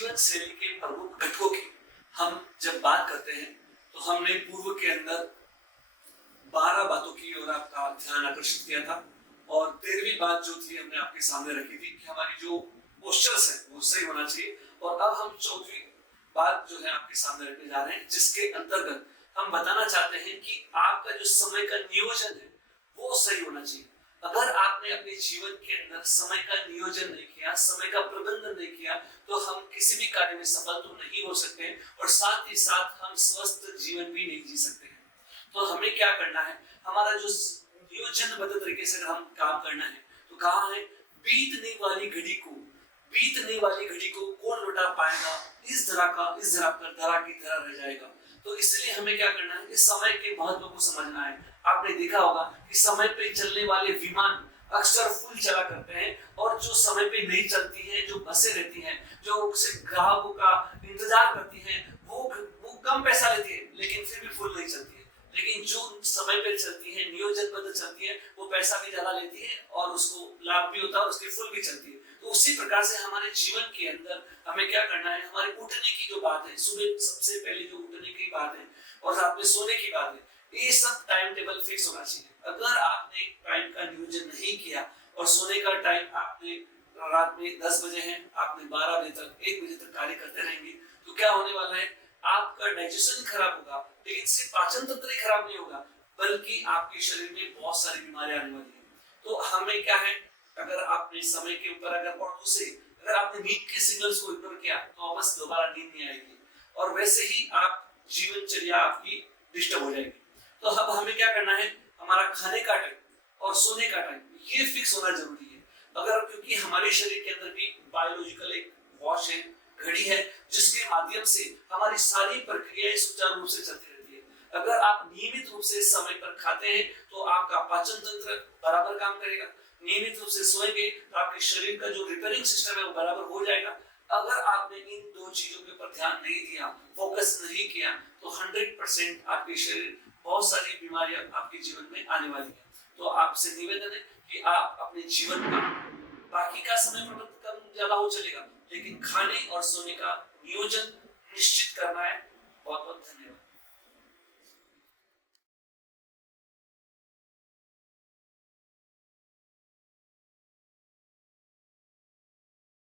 जीवन शैली के प्रमुख घटकों की हम जब बात करते हैं तो हमने पूर्व के अंदर 12 बातों की ओर आपका ध्यान आकर्षित किया था और 13वीं बात जो थी हमने आपके सामने रखी थी कि हमारी जो पोस्चर्स है वो सही होना चाहिए। और अब हम 14वीं बात जो है आपके सामने रखने जा रहे हैं, जिसके अंतर्गत हम बताना चाहते हैं कि आपका जो समय का नियोजन है वो सही होना चाहिए। अगर आपने अपने जीवन के अंदर समय का नियोजन नहीं किया, समय का प्रबंधन नहीं किया, तो हम किसी भी कार्य में सफल तो नहीं हो सकते और साथ ही साथ हम स्वस्थ जीवन भी नहीं जी सकते हैं। तो हमें क्या करना है, हमारा जो नियोजनबद्ध तरीके से हम काम करना है, तो कहा है बीतने वाली घड़ी को कौन लौटा पाएगा, इस धरा पर धरा की धरा रह जाएगा। तो इसलिए हमें क्या करना है, इस समय के महत्व को समझना है। आपने देखा होगा कि समय पे चलने वाले विमान अक्सर फुल चला करते हैं और जो समय पे नहीं चलती हैं, जो बसें रहती हैं, जो ग्राहकों का इंतजार करती हैं, वो कम पैसा लेती है लेकिन फिर भी फुल नहीं चलती है। लेकिन जो समय पे चलती है, नियोजनबद्ध चलती है, वो पैसा भी ज्यादा लेती है और उसको लाभ भी होता है और उसकी फुल भी चलती है। तो उसी प्रकार से हमारे जीवन के अंदर हमें क्या करना है, हमारे उठने की जो बात है, सुबह सबसे पहले जो उठने की बात है और रात में सोने की बात है, ये सब टाइम टेबल फिक्स होना चाहिए। अगर आपने टाइम का नियोजन नहीं किया और सोने का टाइम आपने रात में 10 बजे है, आपने 12 बजे तक 1 बजे तक कार्य करते रहेंगे, तो क्या होने वाला है, आपका डाइजेशन खराब होगा। लेकिन सिर्फ पाचन तंत्र ही खराब नहीं होगा, बल्कि आपके शरीर में बहुत सारी बीमारियां आने वाली है। तो हमें क्या है, अगर आपने समय के ऊपर अगर आपने नींद के सिग्नल्स को इग्नोर किया तो वापस दोबारा नींद नहीं आएगी और वैसे ही आप जीवनचर्या आपकी डिस्टर्ब हो जाएगी। तो अब हमें क्या करना है, हमारा खाने का टाइम और सोने का टाइम ये फिक्स होना जरूरी है। अगर क्योंकि हमारे शरीर के अंदर भी बायोलॉजिकल एक वॉच है, घड़ी है, जिसके माध्यम से हमारी सारी प्रक्रियाएं सुचारू रूप से चलती रहती है। अगर आप नियमित रूप से समय पर खाते हैं तो आपका पाचन तंत्र बराबर काम करेगा, नियमित रूप से सोएंगे तो आपके शरीर का जो रिपेयरिंग सिस्टम है वो बराबर हो जाएगा। अगर आपने इन दो चीजों के ऊपर ध्यान नहीं दिया, फोकस नहीं किया, तो 100% आपके शरीर बहुत सारी बीमारियां आपके जीवन में आने वाली है। तो आपसे निवेदन है कि आप अपने जीवन का बाकी का समय प्रबंधन कम ज्यादा हो चलेगा, लेकिन खाने और सोने का नियोजन निश्चित करना